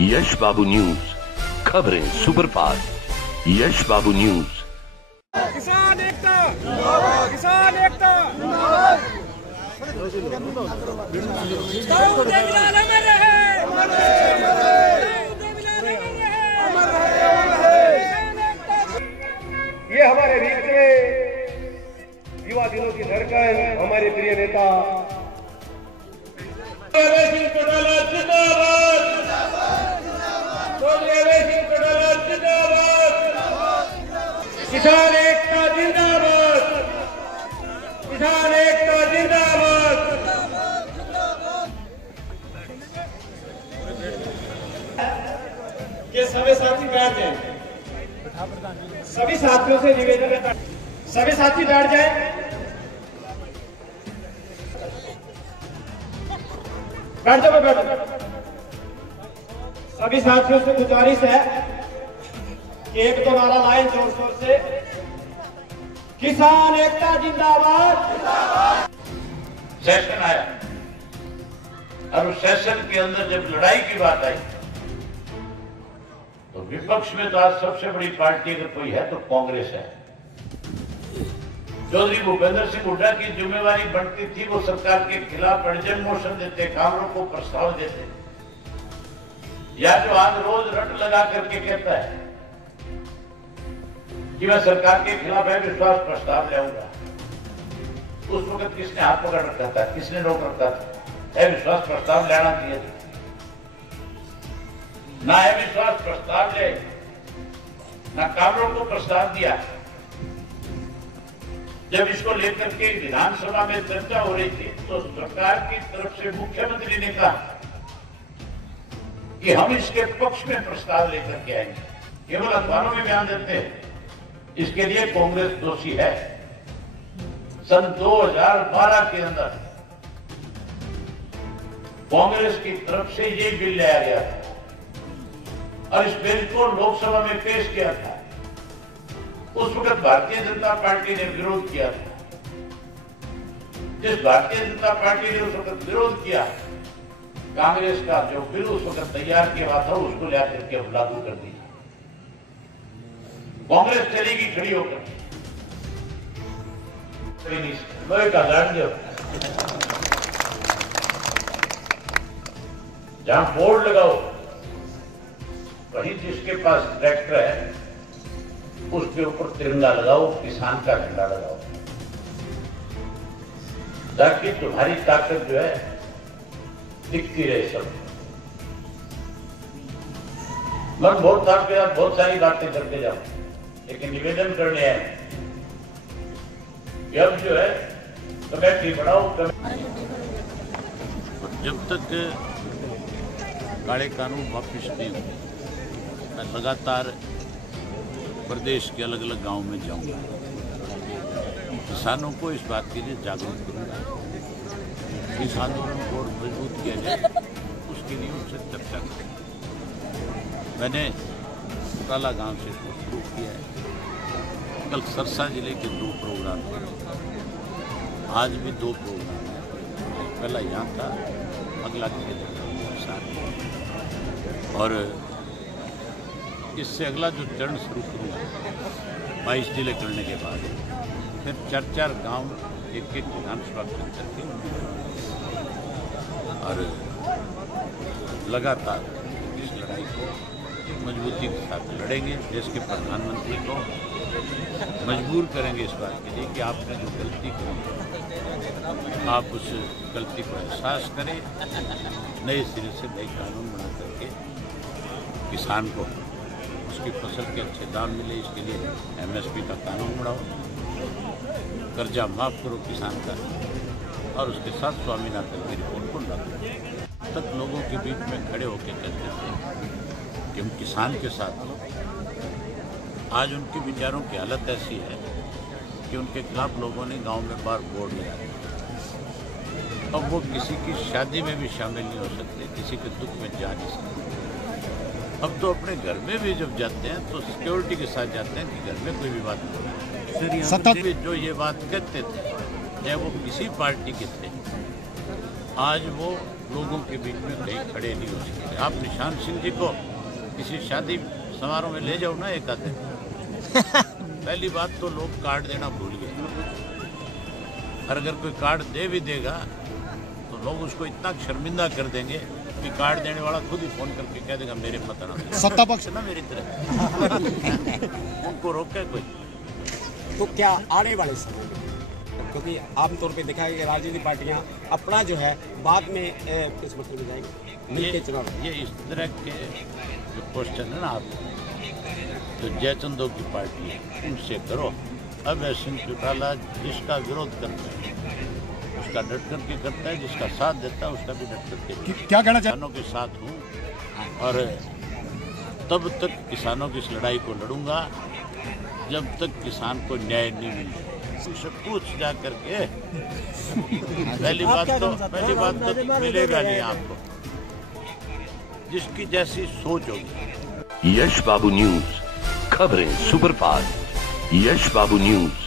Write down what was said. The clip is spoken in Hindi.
यश बाबू न्यूज, खबरें सुपरफास्ट। यश बाबू न्यूज। किसान एकता, किसान एकता। ये हमारे बीच में युवा दिनों की धड़कन, हमारे प्रिय नेता किसान एकता जिंदाबाद, किसान एकता जिंदाबाद। ये सभी साथी बैठ जाएं, सभी साथियों से निवेदन है, सभी साथी बैठ जाएं, बैठ जाओ, बैठ जाओ। सभी साथियों से गुजारिश है कि एक तो नारा लाएं जोर शोर से, किसान एकता जिंदाबाद। सेशन आया और उस सेशन के अंदर जब लड़ाई की बात आई तो विपक्ष में तो आज सबसे बड़ी पार्टी अगर कोई है तो कांग्रेस है। चौधरी भूपेंद्र सिंह हुड्डा की जिम्मेवारी बढ़ती थी, वो सरकार के खिलाफ अर्जेंट मोशन देते, कामरों को प्रस्ताव देते, या जो आज रोज रट लगा करके कहता है कि मैं सरकार के खिलाफ अविश्वास प्रस्ताव लाऊंगा। उस वक्त किसने हाथ पकड़ रखा था, किसने रोक रखा था? अविश्वास प्रस्ताव लाना चाहिए था, ना अविश्वास प्रस्ताव ले, ना कामरों को प्रस्ताव दिया। जब इसको लेकर के विधानसभा में चर्चा हो रही थी तो सरकार की तरफ से मुख्यमंत्री ने कहा कि हम इसके पक्ष में प्रस्ताव लेकर के आएंगे। केवल अखबारों में बयान देते हैं, इसके लिए कांग्रेस दोषी है। सन 2012 के अंदर कांग्रेस की तरफ से ये बिल लाया गया था और इस बिल को लोकसभा में पेश किया था। उस वक्त भारतीय जनता पार्टी ने विरोध किया था। जिस भारतीय जनता पार्टी ने उस वक्त विरोध किया, कांग्रेस का जो बिल उस वक्त तैयार किया था उसको लेकर के लागू कर दिया। कांग्रेस चलेगी खड़ी होकर, लोहे का गाड़ दिया। जहां बोर्ड लगाओ वहीं जिसके पास ट्रैक्टर है उसके ऊपर तिरंगा लगाओ, किसान का झंडा लगाओ, ताकि तुम्हारी ताकत जो है दिखती रहे सब। मन बहुत आपके साथ बहुत सारी बातें करते जाओ, लेकिन निवेदन करने आए कि अब जो है कमेटी बढ़ाओ। जब तक काले कानून वापिस नहीं होंगे, मैं लगातार प्रदेश के अलग अलग गांव में जाऊंगा, किसानों को इस बात के लिए जागरूक करूंगा, इस आंदोलन को और मजबूत किया जाए, उसके लिए उनसे चर्चा करेंगे। मैंने टाला गांव से शुरू किया है, कल सरसा जिले के 2 प्रोग्राम थे, आज भी 2 प्रोग्राम हैं। पहला यहाँ था, अगला और इससे अगला जो चरण शुरू करूँगा 22 जिले करने के बाद फिर 4-4 गांव, एक-एक विधानसभा क्षेत्र के, और लगातार इस लड़ाई को मजबूती के साथ लड़ेंगे। देश के प्रधानमंत्री को मजबूर करेंगे इस बात के लिए कि आपने जो गलती की आप उस गलती को एहसास करें, नए सिरे से नए कानून बना करके किसान को उसकी फसल के अच्छे दाम मिले, इसके लिए MSP का कानून बढ़ाओ, कर्जा माफ करो किसान का, और उसके साथ स्वामीनाथन की रिपोर्ट को लागू तक लोगों के बीच में खड़े होकर कहते थे कि हम किसान के साथ हैं। आज उनके विचारों की हालत ऐसी है कि उनके खिलाफ लोगों ने गांव में बार बोर्ड लगाया। अब वो किसी की शादी में भी शामिल नहीं हो सकते, किसी के दुख में जा नहीं सकते। अब तो अपने घर में भी जब जाते हैं तो सिक्योरिटी के साथ जाते हैं कि घर में कोई भी बात नहीं। सतत जो ये बात कहते थे, चाहे वो किसी पार्टी के थे, आज वो लोगों के बीच में कहीं खड़े नहीं हो सकते। आप निशान सिंह जी को किसी शादी समारोह में ले जाओ ना एक आधे। पहली बात तो लोग कार्ड देना भूल गए, और अगर कोई कार्ड दे भी देगा तो लोग उसको इतना शर्मिंदा कर देंगे कि कार्ड देने वाला खुद ही फोन करके कह देगा मेरे मत आना। सत्ता पक्ष ना मेरी तरह उनको रोके कोई। तो क्या आने वाले समय में, क्योंकि आमतौर पे देखा है कि राजनीतिक पार्टियां अपना जो है बाद में किस मतलब में जाएंगे मिलके चुनाव। ये इस तरह के जो क्वेश्चन है ना, आप जो जयचंदों की पार्टी है उनसे करो। अब सिंह चौटाला जिसका विरोध करता है उसका डट करके करता है, जिसका साथ देता है उसका भी डट करके। क्या कहना चाहते? किसानों के साथ हूँ और तब तक किसानों की इस लड़ाई को लड़ूंगा जब तक किसान को न्याय नहीं मिले। उनसे पूछ जा करके पहली बात तो मिलेगा नहीं आपको, जिसकी जैसी सोच होगी। यश बाबू न्यूज, खबरें सुपरफास्ट। यश बाबू न्यूज।